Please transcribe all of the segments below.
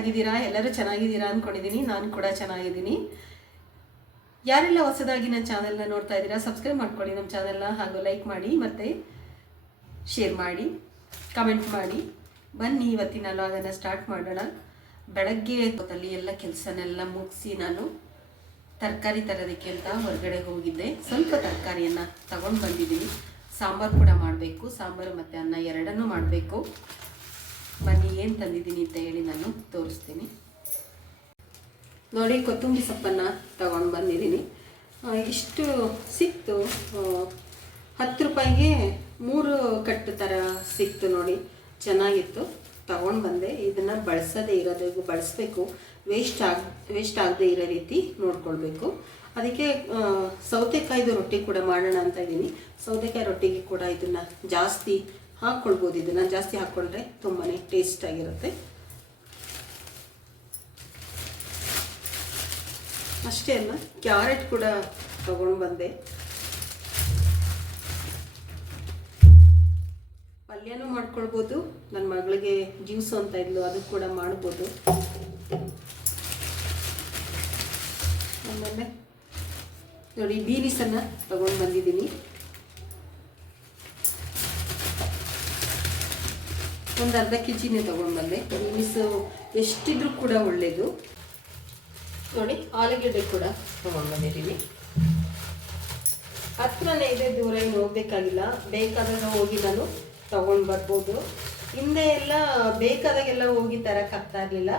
ಹೇಗಿದ್ದೀರಾ? ಎಲ್ಲರೂ ಚೆನ್ನಾಗಿದ್ದೀರಾ ಅಂದ್ಕೊಂಡಿದ್ದೀನಿ. ನಾನು ಕೂಡ ಚೆನ್ನಾಗಿದ್ದೀನಿ. ಯಾರೆಲ್ಲ ಹೊಸದಾಗಿ ನನ್ನ ಚಾನಲ್ನ ನೋಡ್ತಾ ಇದ್ದೀರಾ, ಸಬ್ಸ್ಕ್ರೈಬ್ ಮಾಡ್ಕೊಳ್ಳಿ ನಮ್ಮ ಚಾನಲ್ನ, ಹಾಗೂ ಲೈಕ್ ಮಾಡಿ ಮತ್ತು ಶೇರ್ ಮಾಡಿ, ಕಮೆಂಟ್ ಮಾಡಿ. ಬನ್ನಿ ಇವತ್ತಿನ ಲಾಗನ್ನು ಸ್ಟಾರ್ಟ್ ಮಾಡೋಣ. ಬೆಳಗ್ಗೆ ಹೊತ್ತಲ್ಲಿ ಎಲ್ಲ ಕೆಲಸನೆಲ್ಲ ಮುಗಿಸಿ ನಾನು ತರಕಾರಿ ತರೋದಕ್ಕೆ ಅಂತ ಹೊರಗಡೆ ಹೋಗಿದ್ದೆ. ಸ್ವಲ್ಪ ತರಕಾರಿಯನ್ನು ತಗೊಂಡು ಬಂದಿದ್ದೀನಿ. ಸಾಂಬಾರು ಕೂಡ ಮಾಡಬೇಕು, ಸಾಂಬಾರು ಮತ್ತು ಅನ್ನ ಎರಡನ್ನೂ ಮಾಡಬೇಕು. ಬನ್ನಿ ಏನು ತಂದಿದ್ದೀನಿ ಅಂತ ಹೇಳಿ ನಾನು ತೋರಿಸ್ತೀನಿ. ನೋಡಿ, ಕೊತ್ತಂಬರಿ ಸೊಪ್ಪನ್ನು ತಗೊಂಡು ಬಂದಿದ್ದೀನಿ. ಇಷ್ಟು ಸಿಕ್ತು, 10 ರೂಪಾಯಿಗೆ 3 ಕಟ್ಟು ಥರ ಸಿಕ್ತು. ನೋಡಿ, ಚೆನ್ನಾಗಿತ್ತು, ತಗೊಂಡು ಬಂದೆ. ಇದನ್ನು ಬಳಸೋದೇ ಇರೋದು, ಬಳಸಬೇಕು, ವೇಸ್ಟ್ ಆಗದೆ ಇರೋ ರೀತಿ ನೋಡ್ಕೊಳ್ಬೇಕು. ಅದಕ್ಕೆ ಸೌತೆಕಾಯಿದು ರೊಟ್ಟಿ ಕೂಡ ಮಾಡೋಣ ಅಂತ ಇದ್ದೀನಿ. ಸೌತೆಕಾಯಿ ರೊಟ್ಟಿಗೆ ಕೂಡ ಇದನ್ನು ಜಾಸ್ತಿ ಹಾಕ್ಕೊಳ್ಬೋದು. ಇದನ್ನು ಜಾಸ್ತಿ ಹಾಕ್ಕೊಂಡ್ರೆ ತುಂಬಾ ಟೇಸ್ಟಾಗಿರುತ್ತೆ. ಅಷ್ಟೇ ಅಲ್ಲ, ಕ್ಯಾರೆಟ್ ಕೂಡ ತಗೊಂಡು ಬಂದೆ. ಪಲ್ಯನೂ ಮಾಡ್ಕೊಳ್ಬೋದು, ನನ್ನ ಮಗಳಿಗೆ ಜ್ಯೂಸು ಅಂತ ಇದ್ಲು, ಅದು ಕೂಡ ಮಾಡ್ಬೋದು. ಆಮೇಲೆ ನೋಡಿ, ಬೀನಿಸನ್ನು ತಗೊಂಡು ಬಂದಿದ್ದೀನಿ. ಒಂದು ಅರ್ಧ ಕೆಜಿನೇ ತೊಗೊಂಡು ಬಂದೆ. ಬೀನಿಸು ಎಷ್ಟಿದ್ರೂ ಕೂಡ ಒಳ್ಳೆಯದು. ನೋಡಿ, ಆಲೂಗೆಡ್ಡೆ ಕೂಡ ತೊಗೊಂಡು ಬಂದಿದ್ದೀನಿ. ಹತ್ರನೇ ಇದೆ, ದೂರ ಏನು ಹೋಗ್ಬೇಕಾಗಿಲ್ಲ. ಬೇಕಾದಾಗ ಹೋಗಿ ನಾನು ತೊಗೊಂಡು ಬರ್ಬೋದು. ಹಿಂದೆ ಎಲ್ಲ ಬೇಕಾದಾಗೆಲ್ಲ ಹೋಗಿ ತರೋಕ್ಕಾಗ್ತಾ ಇರಲಿಲ್ಲ.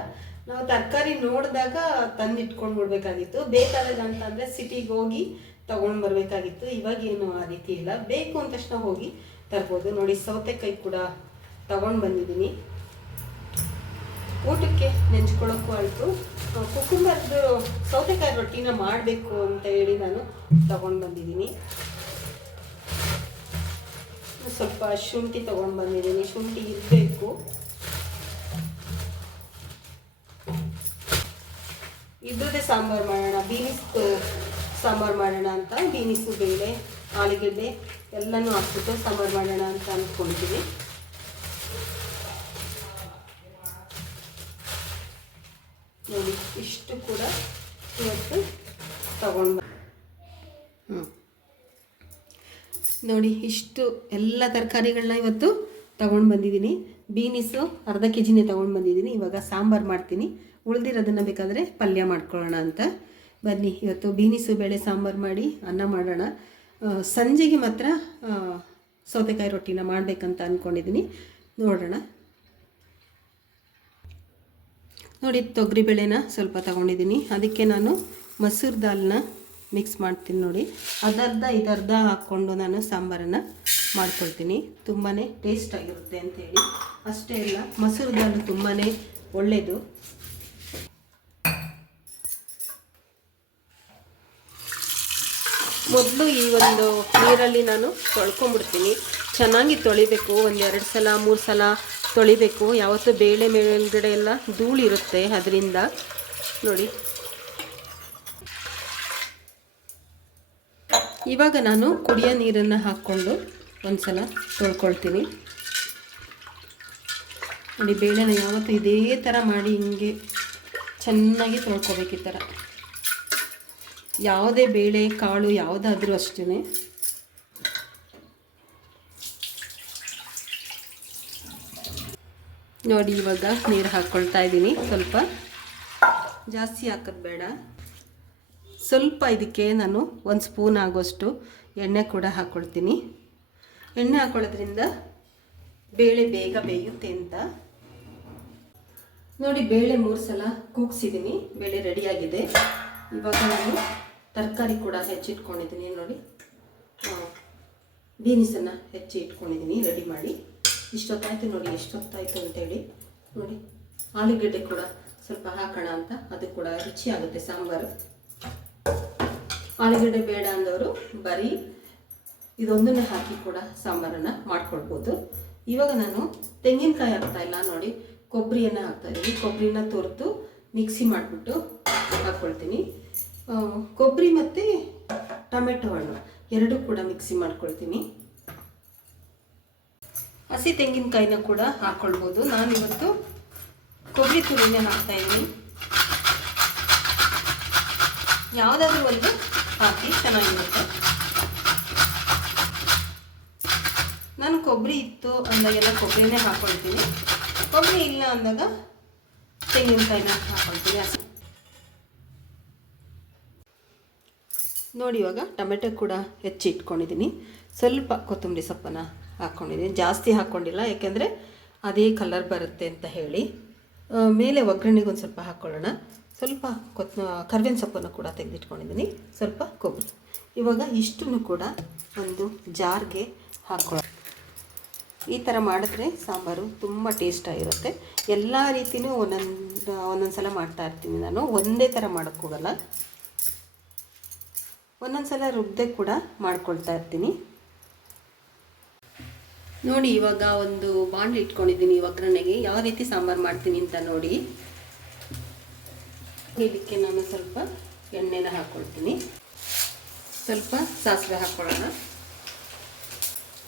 ನಾವು ತರಕಾರಿ ನೋಡಿದಾಗ ತಂದು ಇಟ್ಕೊಂಡು ಬಿಡ್ಬೇಕಾಗಿತ್ತು. ಬೇಕಾದಾಗ ಅಂತಂದರೆ ಸಿಟಿಗೆ ಹೋಗಿ ತೊಗೊಂಡು ಬರಬೇಕಾಗಿತ್ತು. ಇವಾಗೇನು ಆ ರೀತಿ ಇಲ್ಲ, ಬೇಕು ಅಂದ ತಕ್ಷಣ ಹೋಗಿ ತರ್ಬೋದು. ನೋಡಿ, ಸೌತೆಕಾಯಿ ಕೂಡ ತಗೊಂಡು ಬಂದಿದ್ದೀನಿ. ಊಟಕ್ಕೆ ನೆಂಚ್ಕೊಳ್ಳೋಕ್ಕೂ ಆಯಿತು. ಕುಕ್ಕುಂಬರ್ದು ಸೌತೆಕಾಯಿ ರೊಟ್ಟಿನ ಮಾಡಬೇಕು ಅಂತ ಹೇಳಿ ನಾನು ತಗೊಂಡು ಬಂದಿದ್ದೀನಿ. ಸ್ವಲ್ಪ ಶುಂಠಿ ತಗೊಂಡು ಬಂದಿದ್ದೀನಿ, ಶುಂಠಿ ಇರಬೇಕು. ಇದ್ರದ್ದೇ ಸಾಂಬಾರು ಮಾಡೋಣ, ಬೀನಿಸ್ ಸಾಂಬಾರು ಮಾಡೋಣ ಅಂತ. ಬೀನಿಸು, ಬೇಳೆ, ಆಲೂಗೆಡ್ಡೆ ಎಲ್ಲನೂ ಹಾಕ್ಬಿಟ್ಟು ಸಾಂಬಾರು ಮಾಡೋಣ ಅಂತ ಅಂದ್ಕೊಂಡಿದ್ದೀನಿ. ನೋಡಿ, ಇಷ್ಟು ಕೂಡ ಇವತ್ತು ತಗೊಂಡು ನೋಡಿ, ಇಷ್ಟು ಎಲ್ಲ ತರಕಾರಿಗಳನ್ನ ಇವತ್ತು ತಗೊಂಡು ಬಂದಿದ್ದೀನಿ. ಬೀನಿಸು ಅರ್ಧ ಕೆಜಿನೇ ತೊಗೊಂಡು ಬಂದಿದ್ದೀನಿ. ಇವಾಗ ಸಾಂಬಾರು ಮಾಡ್ತೀನಿ, ಉಳಿದಿರೋದನ್ನು ಬೇಕಾದರೆ ಪಲ್ಯ ಮಾಡ್ಕೊಳ್ಳೋಣ ಅಂತ. ಬನ್ನಿ, ಇವತ್ತು ಬೀನಿಸು ಬೇಳೆ ಸಾಂಬಾರು ಮಾಡಿ ಅನ್ನ ಮಾಡೋಣ. ಸಂಜೆಗೆ ಮಾತ್ರ ಸೌತೆಕಾಯಿ ರೊಟ್ಟಿನ ಮಾಡಬೇಕಂತ ಅಂದ್ಕೊಂಡಿದ್ದೀನಿ. ನೋಡೋಣ. ನೋಡಿ, ತೊಗರಿಬೇಳೆನ ಸ್ವಲ್ಪ ತಗೊಂಡಿದ್ದೀನಿ. ಅದಕ್ಕೆ ನಾನು ಮಸೂರು ದಾಲ್ನ ಮಿಕ್ಸ್ ಮಾಡ್ತೀನಿ. ನೋಡಿ, ಅದರ್ಧ ಇದರ್ಧ ಹಾಕ್ಕೊಂಡು ನಾನು ಸಾಂಬಾರನ್ನು ಮಾಡ್ಕೊಳ್ತೀನಿ. ತುಂಬಾ ಟೇಸ್ಟಾಗಿರುತ್ತೆ ಅಂಥೇಳಿ. ಅಷ್ಟೇ ಅಲ್ಲ, ಮಸೂರು ದಾಲ್ ತುಂಬಾ ಒಳ್ಳೆಯದು. ಮೊದಲು ಈ ಒಂದು ನೀರಲ್ಲಿ ನಾನು ತೊಳ್ಕೊಂಬಿಡ್ತೀನಿ. ಚೆನ್ನಾಗಿ ತೊಳಿಬೇಕು, 1-2 ಸಲ 3 ಸಲ ತೊಳಿಬೇಕು. ಯಾವತ್ತೂ ಬೇಳೆ ಮೇಲ್ಗಡೆ ಎಲ್ಲ ಧೂಳಿರುತ್ತೆ ಅದರಿಂದ. ನೋಡಿ, ಇವಾಗ ನಾನು ಕುಡಿಯೋ ನೀರನ್ನು ಹಾಕ್ಕೊಂಡು ಒಂದು ಸಲ ತೊಳ್ಕೊಳ್ತೀನಿ. ನೋಡಿ, ಬೇಳೆನ ಯಾವತ್ತೂ ಇದೇ ಥರ ಮಾಡಿ ಹಿಂಗೆ ಚೆನ್ನಾಗಿ ತೊಳ್ಕೊಬೇಕು. ಈ ಥರ ಯಾವುದೇ ಬೇಳೆ ಕಾಳು ಯಾವುದಾದ್ರೂ ಅಷ್ಟೇ. ನೋಡಿ, ಇವಾಗ ನೀರು ಹಾಕ್ಕೊಳ್ತಾ ಇದ್ದೀನಿ. ಸ್ವಲ್ಪ ಜಾಸ್ತಿ ಹಾಕೋದು ಬೇಡ, ಸ್ವಲ್ಪ. ಇದಕ್ಕೆ ನಾನು 1 ಸ್ಪೂನ್ ಆಗೋಷ್ಟು ಎಣ್ಣೆ ಕೂಡ ಹಾಕ್ಕೊಳ್ತೀನಿ. ಎಣ್ಣೆ ಹಾಕ್ಕೊಳ್ಳೋದ್ರಿಂದ ಬೇಳೆ ಬೇಗ ಬೇಯುತ್ತೆ ಅಂತ. ನೋಡಿ, ಬೇಳೆ 3 ಸಲ ಕೂಗಿಸಿದ್ದೀನಿ, ಬೇಳೆ ರೆಡಿಯಾಗಿದೆ. ಇವಾಗ ನಾನು ತರಕಾರಿ ಕೂಡ ಹೆಚ್ಚಿಟ್ಕೊಂಡಿದ್ದೀನಿ. ನೋಡಿ, ಬೀನಿಸನ್ನು ಹೆಚ್ಚಿ ಇಟ್ಕೊಂಡಿದ್ದೀನಿ ರೆಡಿ ಮಾಡಿ. ಇಷ್ಟೊತ್ತಾಯಿತು. ನೋಡಿ, ಎಷ್ಟೊತ್ತಾಯಿತು ಅಂತೇಳಿ. ನೋಡಿ, ಆಲೂಗೆಡ್ಡೆ ಕೂಡ ಸ್ವಲ್ಪ ಹಾಕೋಣ ಅಂತ, ಅದು ಕೂಡ ರುಚಿ ಆಗುತ್ತೆ ಸಾಂಬಾರು. ಆಲೂಗೆಡ್ಡೆ ಬೇಡ ಅಂದವರು ಬರೀ ಇದೊಂದನ್ನೇ ಹಾಕಿ ಕೂಡ ಸಾಂಬಾರನ್ನು ಮಾಡ್ಕೊಳ್ಬೋದು. ಇವಾಗ ನಾನು ತೆಂಗಿನಕಾಯಿ ಹಾಕ್ತಾಯಿಲ್ಲ, ನೋಡಿ, ಕೊಬ್ಬರಿಯನ್ನು ಹಾಕ್ತಾಯಿದ್ದೀನಿ. ಕೊಬ್ಬರಿನ ತುರಿದು ಮಿಕ್ಸಿ ಮಾಡಿಬಿಟ್ಟು ಹಾಕ್ಕೊಳ್ತೀನಿ. ಕೊಬ್ಬರಿ ಮತ್ತು ಟೊಮೆಟೊ ಹಣ್ಣು ಎರಡೂ ಕೂಡ ಮಿಕ್ಸಿ ಮಾಡ್ಕೊಳ್ತೀನಿ. ಹಸಿ ತೆಂಗಿನಕಾಯಿನ ಕೂಡ ಹಾಕ್ಕೊಳ್ಬೋದು. ನಾನಿವತ್ತು ಕೊಬ್ಬರಿ ತುರಿನೇ ಹಾಕ್ತಾಯಿದ್ದೀನಿ. ಯಾವುದಾದ್ರೂ ಒಂದು ಹಾಕಿ ಚೆನ್ನಾಗಿರುತ್ತೆ. ನಾನು ಕೊಬ್ಬರಿ ಇತ್ತು ಅಂದಾಗೆಲ್ಲ ಕೊಬ್ಬರಿನೇ ಹಾಕ್ಕೊಳ್ತೀನಿ. ಕೊಬ್ಬರಿ ಇಲ್ಲ ಅಂದಾಗ ತೆಂಗಿನಕಾಯಿನ ಹಾಕ್ಕೊಳ್ತೀನಿ. ನೋಡಿ, ಇವಾಗ ಟೊಮೆಟೊ ಕೂಡ ಹೆಚ್ಚಿ ಇಟ್ಕೊಂಡಿದ್ದೀನಿ. ಸ್ವಲ್ಪ ಕೊತ್ತಂಬರಿ ಸೊಪ್ಪನ್ನು ಹಾಕ್ಕೊಂಡಿದ್ದೀನಿ, ಜಾಸ್ತಿ ಹಾಕ್ಕೊಂಡಿಲ್ಲ, ಯಾಕೆಂದರೆ ಅದೇ ಕಲರ್ ಬರುತ್ತೆ ಅಂತ ಹೇಳಿ. ಮೇಲೆ ಒಗ್ಗರಣೆಗೆ ಒಂದು ಸ್ವಲ್ಪ ಹಾಕ್ಕೊಳ್ಳೋಣ. ಸ್ವಲ್ಪ ಕರ್ಬೇವಿನ ಸೊಪ್ಪನ್ನು ಕೂಡ ತೆಗೆದಿಟ್ಕೊಂಡಿದ್ದೀನಿ, ಸ್ವಲ್ಪ ಕೊಬ್ಬರಿ. ಇವಾಗ ಇಷ್ಟನ್ನು ಕೂಡ ಒಂದು ಜಾರ್ಗೆ ಹಾಕ್ಕೊಳ್ಳೋಣ. ಈ ಥರ ಮಾಡಿದ್ರೆ ಸಾಂಬಾರು ತುಂಬ ಟೇಸ್ಟಾಗಿರುತ್ತೆ. ಎಲ್ಲ ರೀತಿಯೂ ಒಂದೊಂದು ಸಲ ಮಾಡ್ತಾಯಿರ್ತೀನಿ ನಾನು, ಒಂದೇ ಥರ ಮಾಡೋಕ್ಕೋಗಲ್ಲ. ಒಂದೊಂದು ಸಲ ರುಬ್ಬದೆ ಕೂಡ ಮಾಡ್ಕೊಳ್ತಾ ಇರ್ತೀನಿ. ನೋಡಿ, ಇವಾಗ ಒಂದು ಬಾಣಲೆ ಇಟ್ಕೊಂಡಿದ್ದೀನಿ ಒಗ್ಗರಣೆಗೆ. ಯಾವ ರೀತಿ ಸಾಂಬಾರು ಮಾಡ್ತೀನಿ ಅಂತ ನೋಡಿ. ಇದಕ್ಕೆ ನಾನು ಸ್ವಲ್ಪ ಎಣ್ಣೆನ ಹಾಕ್ಕೊಳ್ತೀನಿ. ಸ್ವಲ್ಪ ಸಾಸಿವೆ ಹಾಕ್ಕೊಳ್ಳೋಣ.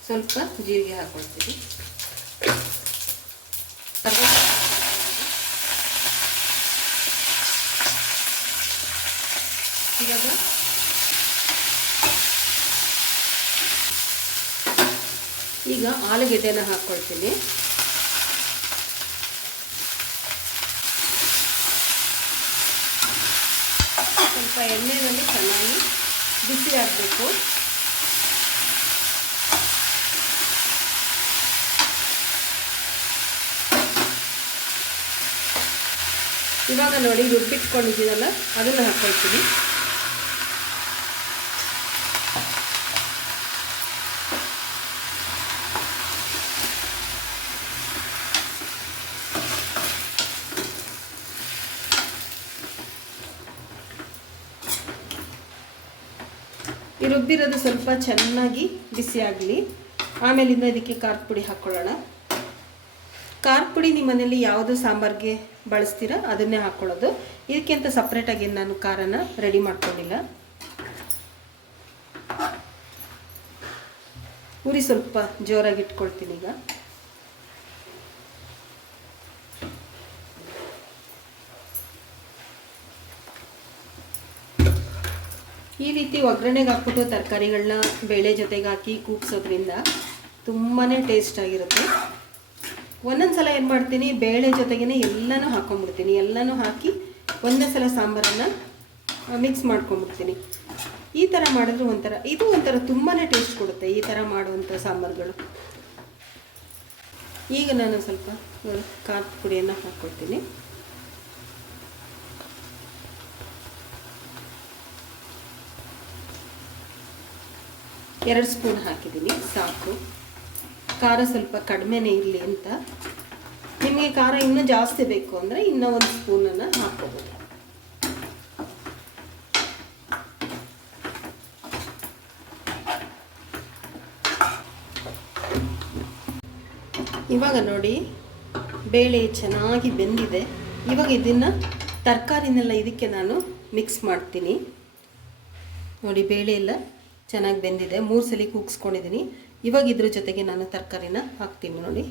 ಸ್ವಲ್ಪ ಜೀರಿಗೆ ಹಾಕ್ಕೊಳ್ತೀನಿ. ಇವಾಗ ಈಗ ಆಲೂಗೆಡ್ಡೆನ ಹಾಕ್ಕೊಳ್ತೀನಿ. ಸ್ವಲ್ಪ ಎಣ್ಣೆಯಲ್ಲಿ ಚೆನ್ನಾಗಿ ಬಿಸಿ ಆಗಬೇಕು. ಇವಾಗ ನೋಡಿ, ರುಬ್ಬಿಟ್ಕೊಂಡಿದ್ದೀನಲ್ಲ ಅದನ್ನು ಹಾಕ್ಕೊಳ್ತೀನಿ. ಈ ರುಬ್ಬಿರೋದು ಸ್ವಲ್ಪ ಚೆನ್ನಾಗಿ ಬಿಸಿ ಆಗಲಿ. ಆಮೇಲಿಂದ ಇದಕ್ಕೆ ಖಾರದ ಪುಡಿ ಹಾಕ್ಕೊಳ್ಳೋಣ. ಖಾರದ ಪುಡಿ ನಿಮ್ಮ ಮನೇಲಿ ಯಾವುದು ಸಾಂಬಾರಿಗೆ ಬಳಸ್ತೀರಾ ಅದನ್ನೇ ಹಾಕ್ಕೊಳ್ಳೋದು. ಇದಕ್ಕೆ ಅಂತ ಸಪ್ರೇಟಾಗಿ ನಾನು ಖಾರನ ರೆಡಿ ಮಾಡ್ಕೊಂಡಿಲ್ಲ. ಉರಿ ಸ್ವಲ್ಪ ಜೋರಾಗಿ ಇಟ್ಕೊಳ್ತೀನಿ. ಈಗ ಈ ರೀತಿ ಒಗ್ಗರಣೆಗೆ ಹಾಕ್ಬಿಟ್ಟು ತರಕಾರಿಗಳನ್ನ ಬೇಳೆ ಜೊತೆಗೆ ಹಾಕಿ ಕೂಗ್ಸೋದ್ರಿಂದ ತುಂಬಾ ಟೇಸ್ಟ್ ಆಗಿರುತ್ತೆ. ಒಂದೊಂದು ಸಲ ಏನು ಮಾಡ್ತೀನಿ, ಬೇಳೆ ಜೊತೆಗೇ ಎಲ್ಲನೂ ಹಾಕ್ಕೊಂಬಿಡ್ತೀನಿ. ಎಲ್ಲನೂ ಹಾಕಿ ಒಂದೇ ಸಲ ಸಾಂಬಾರನ್ನು ಮಿಕ್ಸ್ ಮಾಡ್ಕೊಂಬಿಡ್ತೀನಿ. ಈ ಥರ ಮಾಡಿದ್ರೆ ಇದು ಒಂಥರ ತುಂಬಾ ಟೇಸ್ಟ್ ಕೊಡುತ್ತೆ, ಈ ಥರ ಮಾಡುವಂಥ ಸಾಂಬಾರುಗಳು. ಈಗ ನಾನು ಸ್ವಲ್ಪ ಖಾರದ ಪುಡಿಯನ್ನು ಹಾಕ್ಕೊಳ್ತೀನಿ. ಎರಡು ಸ್ಪೂನ್ ಹಾಕಿದ್ದೀನಿ, ಸಾಕು. ಖಾರ ಸ್ವಲ್ಪ ಕಡಿಮೆನೇ ಇರಲಿ ಅಂತ. ನಿಮಗೆ ಖಾರ ಇನ್ನೂ ಜಾಸ್ತಿ ಬೇಕು ಅಂದರೆ ಇನ್ನೂ ಒಂದು ಸ್ಪೂನನ್ನು ಹಾಕ್ಕೋಬೋದು. ಇವಾಗ ನೋಡಿ, ಬೇಳೆ ಚೆನ್ನಾಗಿ ಬೆಂದಿದೆ. ಇವಾಗ ಇದನ್ನು ತರಕಾರಿನೆಲ್ಲ ಇದಕ್ಕೆ ನಾನು ಮಿಕ್ಸ್ ಮಾಡ್ತೀನಿ. ನೋಡಿ, ಬೇಳೆ ಎಲ್ಲ ಚೆನ್ನಾಗಿ ಬೆಂದಿದೆ. 3 ಸಲ ಕೂಗಿಸ್ಕೊಂಡಿದ್ದೀನಿ. ಇವಾಗ ಇದ್ರ ಜೊತೆಗೆ ನಾನು ತರಕಾರಿನ ಹಾಕ್ತೀನಿ. ನೋಡಿ,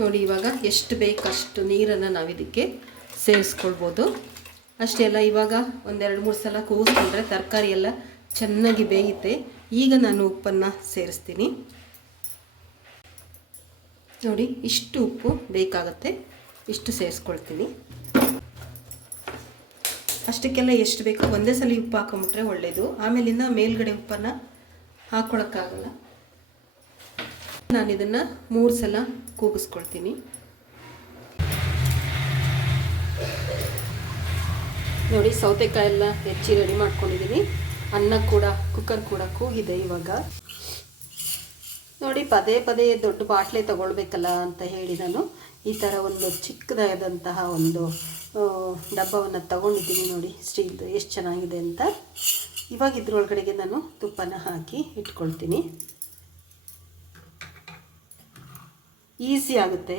ನೋಡಿ ಇವಾಗ ಎಷ್ಟು ಬೇಕಷ್ಟು ನೀರನ್ನು ನಾವು ಇದಕ್ಕೆ ಸೇರಿಸ್ಕೊಳ್ಬೋದು. ಅಷ್ಟೇ ಅಲ್ಲ, ಇವಾಗ 1-2-3 ಸಲ ಕೂಗಿಸ್ಕೊಂಡ್ರೆ ತರಕಾರಿ ಎಲ್ಲ ಚೆನ್ನಾಗಿ ಬೇಯುತ್ತೆ. ಈಗ ನಾನು ಉಪ್ಪನ್ನು ಸೇರಿಸ್ತೀನಿ. ನೋಡಿ, ಇಷ್ಟು ಉಪ್ಪು ಬೇಕಾಗುತ್ತೆ, ಇಷ್ಟು ಸೇರಿಸ್ಕೊಳ್ತೀನಿ. ಅಷ್ಟಕ್ಕೆಲ್ಲ ಎಷ್ಟು ಬೇಕೋ ಒಂದೇ ಸಲ ಉಪ್ಪು ಹಾಕೊಂಬಿಟ್ರೆ ಒಳ್ಳೆಯದು. ಆಮೇಲಿಂದ ಮೇಲ್ಗಡೆ ಉಪ್ಪನ್ನು ಹಾಕ್ಕೊಳಕ್ಕಾಗಲ್ಲ. ನಾನು ಇದನ್ನು 3 ಸಲ ಕೂಗಿಸ್ಕೊಳ್ತೀನಿ. ನೋಡಿ, ಸೌತೆಕಾಯಿ ಎಲ್ಲ ಹೆಚ್ಚಿ ರೆಡಿ ಮಾಡ್ಕೊಂಡಿದ್ದೀನಿ. ಅನ್ನ ಕೂಡ, ಕುಕ್ಕರ್ ಕೂಡ ಕೂಗಿದೆ. ಇವಾಗ ನೋಡಿ, ಪದೇ ಪದೇ ದೊಡ್ಡ ಬಾಟ್ಲೆ ತಗೊಳ್ಬೇಕಲ್ಲ ಅಂತ ಹೇಳಿ ನಾನು ಈ ಥರ ಒಂದು ಚಿಕ್ಕದಾದಂತಹ ಒಂದು ಡಬ್ಬವನ್ನು ತಗೊಂಡಿದ್ದೀನಿ. ನೋಡಿ, ಸ್ಟೀಲ್ದು ಎಷ್ಟು ಚೆನ್ನಾಗಿದೆ ಅಂತ. ಇವಾಗ ಇದ್ರೊಳಗಡೆಗೆ ನಾನು ತುಪ್ಪನ ಹಾಕಿ ಇಟ್ಕೊಳ್ತೀನಿ. ಈಸಿ ಆಗುತ್ತೆ.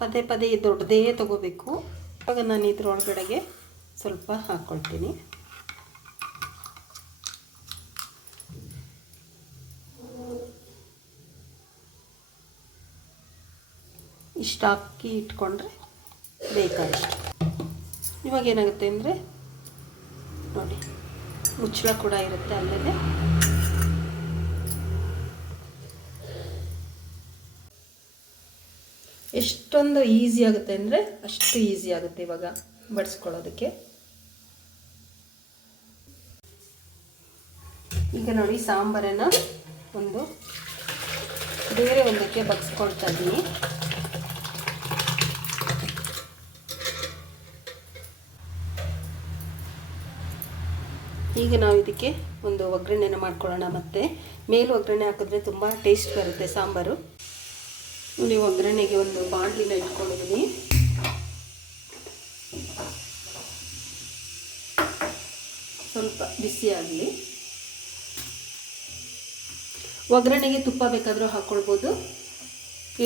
ಪದೇ ಪದೇ ದೊಡ್ಡದೇ ತೊಗೋಬೇಕು. ಇವಾಗ ನಾನು ಇದ್ರೊಳಗಡೆಗೆ ಸ್ವಲ್ಪ ಹಾಕ್ಕೊಳ್ತೀನಿ. ಇಷ್ಟು ಹಾಕಿ ಇಟ್ಕೊಂಡ್ರೆ ಬೇಕಾದಷ್ಟು. ಇವಾಗ ಏನಾಗುತ್ತೆ ಅಂದರೆ ನೋಡಿ, ಮುಚ್ಚಳ ಕೂಡ ಇರುತ್ತೆ ಅಲ್ಲೇ. ಎಷ್ಟೊಂದು ಈಸಿ ಆಗುತ್ತೆ ಅಂದರೆ ಅಷ್ಟು ಈಸಿ ಆಗುತ್ತೆ ಇವಾಗ ಬಡಿಸ್ಕೊಳ್ಳೋದಕ್ಕೆ. ಈಗ ನೋಡಿ, ಸಾಂಬಾರನ್ನು ಒಂದು ಬೇರೆ ಒಂದಕ್ಕೆ ಬಗ್ಸ್ಕೊಳ್ತಾ ಇದ್ದೀನಿ. ಈಗ ನಾವು ಇದಕ್ಕೆ ಒಂದು ಒಗ್ಗರಣೆನ ಮಾಡ್ಕೊಳ್ಳೋಣ. ಮತ್ತು ಮೇಲೂ ಒಗ್ಗರಣೆ ಹಾಕಿದ್ರೆ ತುಂಬ ಟೇಸ್ಟ್ ಬರುತ್ತೆ ಸಾಂಬಾರು. ನೋಡಿ, ಒಗ್ಗರಣೆಗೆ ಒಂದು ಬಾಣಲಿನ ಇಟ್ಕೊಂಡಿದ್ದೀನಿ. ಸ್ವಲ್ಪ ಬಿಸಿ ಆಗಲಿ. ಒಗ್ಗರಣೆಗೆ ತುಪ್ಪ ಬೇಕಾದರೂ ಹಾಕ್ಕೊಳ್ಬೋದು,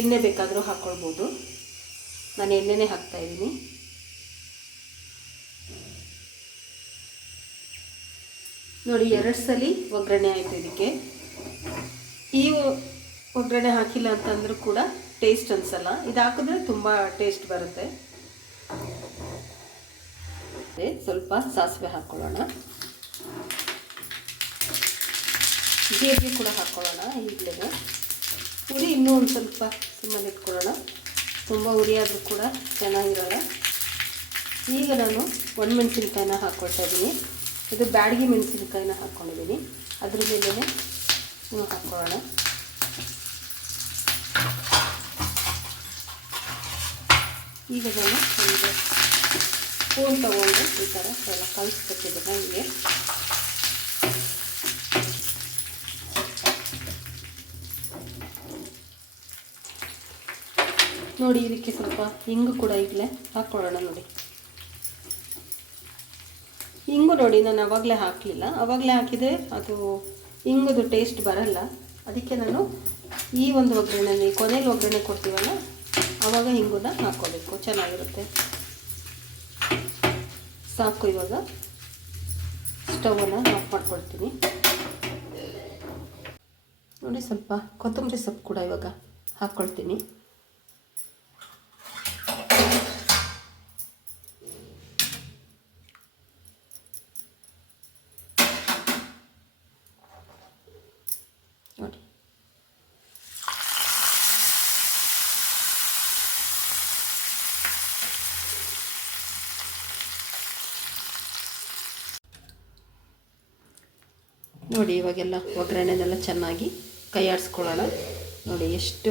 ಎಣ್ಣೆ ಬೇಕಾದರೂ ಹಾಕ್ಕೊಳ್ಬೋದು. ನಾನು ಎಣ್ಣೆನೇ ಹಾಕ್ತಾಯಿದ್ದೀನಿ. ನೋಡಿ, 2 ಸಲ ಒಗ್ಗರಣೆ ಆಯಿತು ಇದಕ್ಕೆ. ಈ ಒಗ್ಗರಣೆ ಹಾಕಿಲ್ಲ ಅಂತಂದ್ರೂ ಕೂಡ ಟೇಸ್ಟ್ ಅನಿಸಲ್ಲ. ಇದು ಹಾಕಿದ್ರೆ ತುಂಬ ಟೇಸ್ಟ್ ಬರುತ್ತೆ. ಸ್ವಲ್ಪ ಸಾಸಿವೆ ಹಾಕ್ಕೊಳ್ಳೋಣ. ಜೀರಿಗೆ ಕೂಡ ಹಾಕ್ಕೊಳ್ಳೋಣ. ಈಗಲೇ ಉರಿ ಇನ್ನೂ ಒಂದು ಸ್ವಲ್ಪ ಸಿಮ್ಮಲ್ಲಿ ಇಟ್ಕೊಳ್ಳೋಣ. ತುಂಬ ಉರಿ ಆದರೂ ಕೂಡ ಚೆನ್ನಾಗಿರಲ್ಲ. ಈಗ ನಾನು ಒಣಮೆಣಸಿನ್ಕಾಯಿನ ಹಾಕ್ಕೊಳ್ತಾ ಇದ್ದೀನಿ. ಇದು ಬ್ಯಾಡಗಿ ಮೆಣಸಿನಕಾಯಿನ ಹಾಕ್ಕೊಂಡಿದ್ದೀನಿ. ಅದ್ರ ಮೇಲೆ ಹಾಕ್ಕೊಳ್ಳೋಣ. ಈಗ ನಾನು ಒಂದು ಸ್ಪೂನ್ ತೊಗೊಂಡು ಈ ಥರ ಎಲ್ಲ ಕಲಿಸ್ಕೊತಿದ್ದೀನಿ. ಹೀಗೆ ನೋಡಿ, ಇದಕ್ಕೆ ಸ್ವಲ್ಪ ಹಿಂಗು ಕೂಡ ಈಗಲೇ ಹಾಕ್ಕೊಳ್ಳೋಣ. ನೋಡಿ, ಹಿಂಗು ನೋಡಿ, ನಾನು ಆವಾಗಲೇ ಹಾಕಲಿಲ್ಲ. ಆವಾಗಲೇ ಹಾಕಿದರೆ ಅದು ಹಿಂಗುದು ಟೇಸ್ಟ್ ಬರಲ್ಲ. ಅದಕ್ಕೆ ನಾನು ಈ ಒಂದು ಒಗ್ಗರಣೆಯಲ್ಲಿ ಕೊನೆಯಲ್ಲಿ ಒಗ್ಗರಣೆ ಕೊಡ್ತೀವಲ್ಲ, ಆವಾಗ ಹಿಂಗುನ ಹಾಕ್ಕೋಬೇಕು, ಚೆನ್ನಾಗಿರುತ್ತೆ. ಸಾಕು. ಇವಾಗ ಸ್ಟವನ್ನು ಆಫ್ ಮಾಡ್ಕೊಳ್ತೀನಿ. ನೋಡಿ, ಸ್ವಲ್ಪ ಕೊತ್ತಂಬರಿ ಸೊಪ್ಪು ಕೂಡ ಇವಾಗ ಹಾಕ್ಕೊಳ್ತೀನಿ. ನೋಡಿ, ನೋಡಿ, ಇವಾಗೆಲ್ಲ ಒಗ್ಗರಣೆನೆಲ್ಲ ಚೆನ್ನಾಗಿ ಕೈ ಆಡಿಸ್ಕೊಳ್ಳೋಣ. ನೋಡಿ ಎಷ್ಟು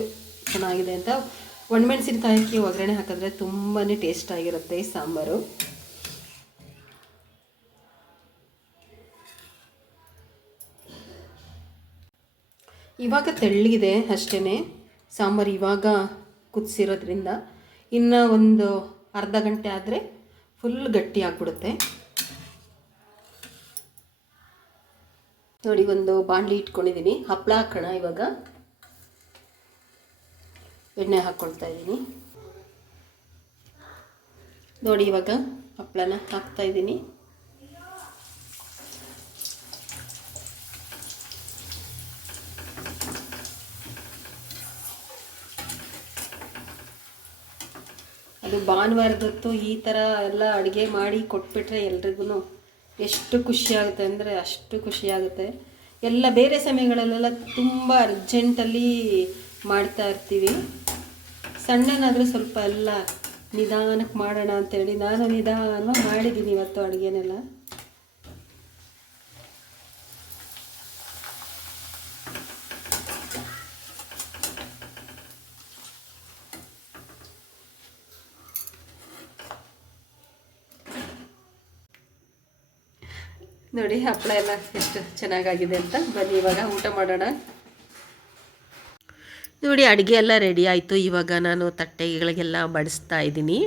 ಚೆನ್ನಾಗಿದೆ ಅಂತ. ಒಣಮೆಣಸಿನಕಾಯಿ ಒಗ್ಗರಣೆ ಹಾಕಿದ್ರೆ ತುಂಬಾ ಟೇಸ್ಟ್ ಆಗಿರುತ್ತೆ ಈ ಸಾಂಬಾರು. ಇವಾಗ ತೆಳ್ಳಗಿದೆ ಅಷ್ಟೇ ಸಾಂಬಾರು. ಇವಾಗ ಕುದಿಸಿರೋದ್ರಿಂದ ಇನ್ನು ಒಂದು ಅರ್ಧ ಗಂಟೆ ಆದರೆ ಫುಲ್ ಗಟ್ಟಿ ಆಗಿಬಿಡುತ್ತೆ. ನೋಡಿ, ಒಂದು ಬಾಣಲಿ ಇಟ್ಕೊಂಡಿದ್ದೀನಿ. ಹಪ್ಪಳ ಹಾಕೋಣ. ಇವಾಗ ಎಣ್ಣೆ ಹಾಕ್ಕೊಳ್ತಾ ಇದ್ದೀನಿ. ನೋಡಿ, ಇವಾಗ ಹಪ್ಪಳನ ಹಾಕ್ತಾ ಇದ್ದೀನಿ. ಅದು ಭಾನುವಾರದೊತ್ತು ಈ ಥರ ಎಲ್ಲ ಅಡುಗೆ ಮಾಡಿ ಕೊಟ್ಬಿಟ್ರೆ ಎಲ್ರಿಗೂ ಎಷ್ಟು ಖುಷಿಯಾಗುತ್ತೆ ಅಂದರೆ ಅಷ್ಟು ಖುಷಿಯಾಗುತ್ತೆ. ಎಲ್ಲ ಬೇರೆ ಸಮಯಗಳಲ್ಲೆಲ್ಲ ತುಂಬ ಅರ್ಜೆಂಟಲ್ಲಿ ಮಾಡ್ತಾ ಇರ್ತೀವಿ. ಸಣ್ಣನಾದರೂ ಸ್ವಲ್ಪ ಎಲ್ಲ ನಿಧಾನಕ್ಕೆ ಮಾಡೋಣ ಅಂತೇಳಿ ನಾನು ನಿಧಾನವಾಗಿ ಮಾಡಿದ್ದೀನಿ ಇವತ್ತು ಅಡುಗೆನೆಲ್ಲ. ನೋಡಿ, ಹಪ್ಪಳ ಎಲ್ಲ ಎಷ್ಟು ಚೆನ್ನಾಗಾಗಿದೆ ಅಂತ. ಬನ್ನಿ ಇವಾಗ ಊಟ ಮಾಡೋಣ. ನೋಡಿ, ಅಡುಗೆ ಎಲ್ಲ ರೆಡಿ ಆಯಿತು. ಇವಾಗ ನಾನು ತಟ್ಟೆಗಳಿಗೆಲ್ಲ ಬಡಿಸ್ತಾ ಇದ್ದೀನಿ.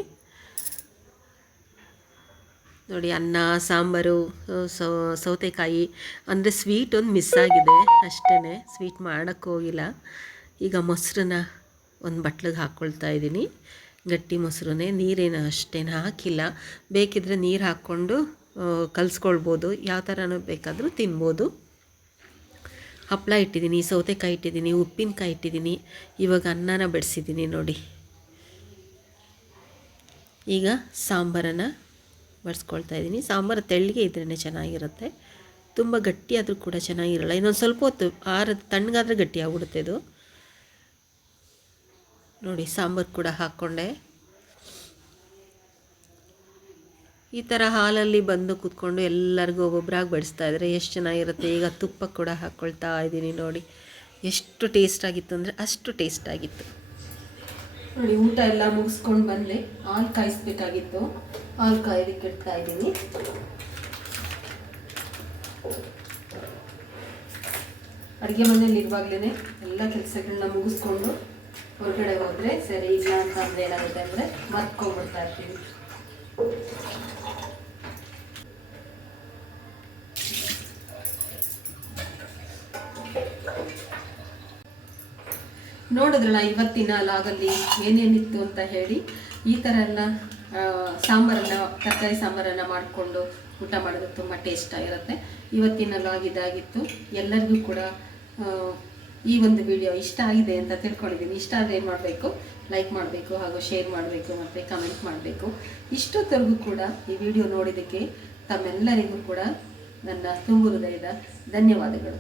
ನೋಡಿ, ಅನ್ನ ಸಾಂಬಾರು, ಸೌತೆಕಾಯಿ. ಅಂದರೆ ಸ್ವೀಟ್ ಒಂದು ಮಿಸ್ ಆಗಿದೆ ಅಷ್ಟೇ, ಸ್ವೀಟ್ ಮಾಡೋಕ್ಕೆ ಹೋಗಿಲ್ಲ. ಈಗ ಮೊಸರನ್ನ ಒಂದು ಬಟ್ಲಿಗೆ ಹಾಕ್ಕೊಳ್ತಾ ಇದ್ದೀನಿ. ಗಟ್ಟಿ ಮೊಸರನ್ನೇ, ನೀರೇನು ಅಷ್ಟೇನು ಹಾಕಿಲ್ಲ. ಬೇಕಿದ್ದರೆ ನೀರು ಹಾಕ್ಕೊಂಡು ಕಲಿಸ್ಕೊಳ್ಬೋದು, ಯಾವ ಥರನೂ ಬೇಕಾದರೂ ತಿನ್ಬೋದು. ಹಪ್ಪಳ ಇಟ್ಟಿದ್ದೀನಿ, ಸೌತೆಕಾಯಿ ಇಟ್ಟಿದ್ದೀನಿ, ಉಪ್ಪಿನಕಾಯಿ ಇಟ್ಟಿದ್ದೀನಿ. ಇವಾಗ ಅನ್ನನ ಬಡಿಸಿದ್ದೀನಿ ನೋಡಿ. ಈಗ ಸಾಂಬಾರನ್ನು ಬಡಿಸ್ಕೊಳ್ತಾ ಇದ್ದೀನಿ. ಸಾಂಬಾರು ತೆಳ್ಳಗೆ ಇದ್ರೇ ಚೆನ್ನಾಗಿರುತ್ತೆ, ತುಂಬ ಗಟ್ಟಿಯಾದರೂ ಕೂಡ ಚೆನ್ನಾಗಿರಲ್ಲ. ಇನ್ನೊಂದು ಸ್ವಲ್ಪ ಹೊತ್ತು ತಣ್ಣಗಾದರೆ ಗಟ್ಟಿ ಆಗ್ಬಿಡುತ್ತೆ ಇದು ನೋಡಿ. ಸಾಂಬಾರು ಕೂಡ ಹಾಕ್ಕೊಂಡೆ. ಈ ಥರ ಹಾಲಲ್ಲಿ ಬಂದು ಕೂತ್ಕೊಂಡು ಎಲ್ಲರಿಗೂ ಒಬ್ಬೊಬ್ಬರಾಗಿ ಬಡಿಸ್ತಾ ಇದ್ದರೆ ಎಷ್ಟು ಚೆನ್ನಾಗಿರುತ್ತೆ. ಈಗ ತುಪ್ಪ ಕೂಡ ಹಾಕ್ಕೊಳ್ತಾ ಇದ್ದೀನಿ ನೋಡಿ. ಎಷ್ಟು ಟೇಸ್ಟಾಗಿತ್ತು ಅಂದರೆ ಅಷ್ಟು ಟೇಸ್ಟಾಗಿತ್ತು ನೋಡಿ. ಊಟ ಎಲ್ಲ ಮುಗಿಸ್ಕೊಂಡು ಬಂದೆ, ಹಾಲು ಕಾಯಿಸ್ಬೇಕಾಗಿತ್ತು, ಹಾಲು ಕಾಯೋದಕ್ಕೆ ಇಡ್ತಾ ಇದ್ದೀನಿ. ಅಡುಗೆ ಮನೆಯಲ್ಲಿ ಇರುವಾಗಲೇ ಎಲ್ಲ ಕೆಲಸಗಳನ್ನ ಮುಗಿಸ್ಕೊಂಡು ಹೊರಗಡೆ ಹೋದರೆ ಸರಿ, ಇಲ್ಲ ಅಂತಂದರೆ ಏನಾಗುತ್ತೆ ಅಂದರೆ ಮರ್ತ್ಕೊಂಡ್ಬಿಡ್ತಾ ಇರ್ತೀವಿ. ನೋಡಿದ್ರಲ್ಲ ಇವತ್ತಿನ ಲಾಗಲ್ಲಿ ಏನೇನಿತ್ತು ಅಂತ ಹೇಳಿ. ಈ ಥರ ಎಲ್ಲ ಸಾಂಬಾರನ್ನು, ತರಕಾರಿ ಸಾಂಬಾರನ್ನು ಮಾಡಿಕೊಂಡು ಊಟ ಮಾಡೋದು ತುಂಬ ಟೇಸ್ಟಾಗಿರುತ್ತೆ. ಇವತ್ತಿನ ಲಾಗ್ ಇದಾಗಿತ್ತು. ಎಲ್ಲರಿಗೂ ಕೂಡ ಈ ಒಂದು ವಿಡಿಯೋ ಇಷ್ಟ ಆಗಿದೆ ಅಂತ ತಿಳ್ಕೊಂಡಿದ್ದೀನಿ. ಇಷ್ಟ ಆದರೆ ಏನು ಮಾಡಬೇಕು, ಲೈಕ್ ಮಾಡಬೇಕು, ಹಾಗೂ ಶೇರ್ ಮಾಡಬೇಕು, ಮತ್ತು ಕಮೆಂಟ್ ಮಾಡಬೇಕು. ಇಷ್ಟೊತ್ತರೆಗೂ ಕೂಡ ಈ ವಿಡಿಯೋ ನೋಡಿದ್ದಕ್ಕೆ ತಮ್ಮೆಲ್ಲರಿಗೂ ಕೂಡ ನನ್ನ ತುಂಬು ಹೃದಯದ ಧನ್ಯವಾದಗಳು.